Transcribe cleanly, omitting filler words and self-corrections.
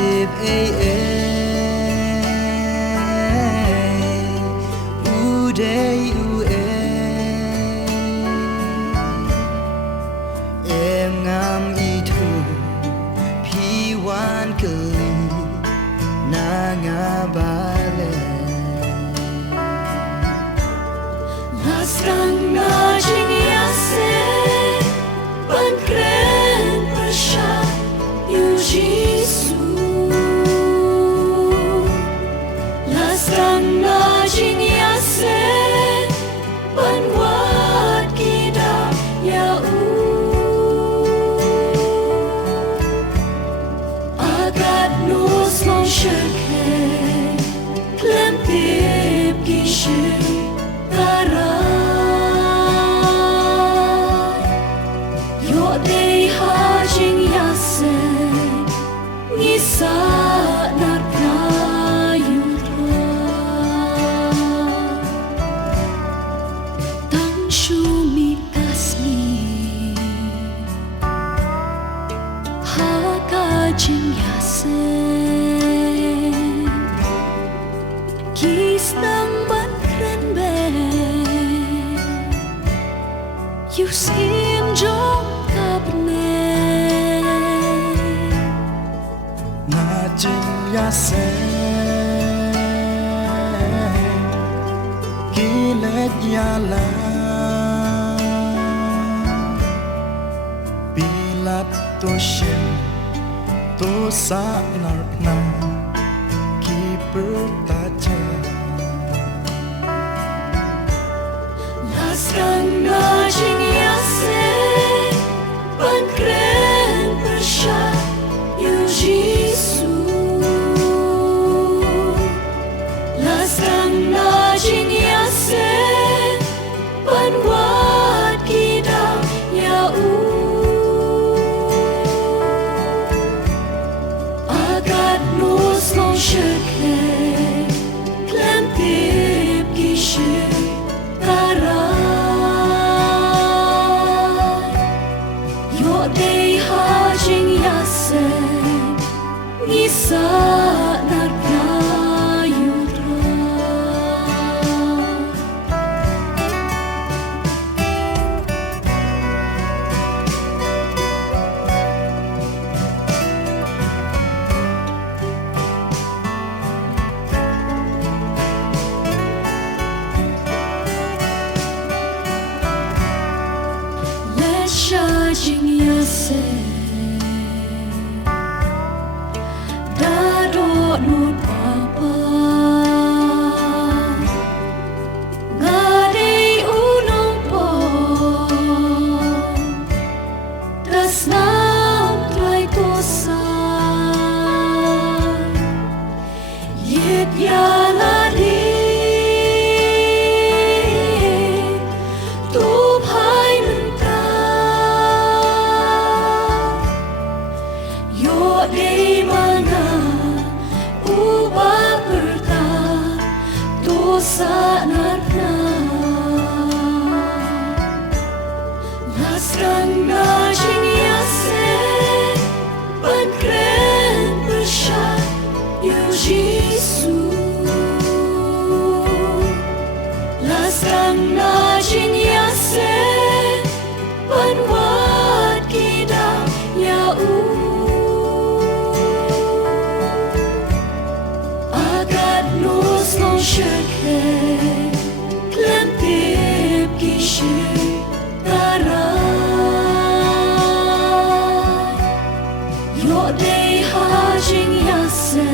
tip u day u em ngam y thu phi wan kali na nga ba le Lasrang na jingya se ban kren prasha yu Jisu Lasrang na jingya se ban wat kita ya agat nos long shake klem tip kishu You seem trong cabinet na jing ya se kilet ya la bilat to shin to sa nar na keeper ta cha Lasrang na jingya se ban kren prasha yu Jisu Lasrang na jingya se ban wat kita ya agat nos long shake klem tip kishu Ngisa narna yudra Lesha jingya se Nut papa Ngadei unong po Das nam trai tosa Yet yaladi Tu bhai nanta Yo dei mana dosa narna Lasrang na jingya se ban kren prasha yu Jisu Lasrang na jingya se ban wat kita ya agat nos long shake klem tip kishu tarai yo dei ha jing ya se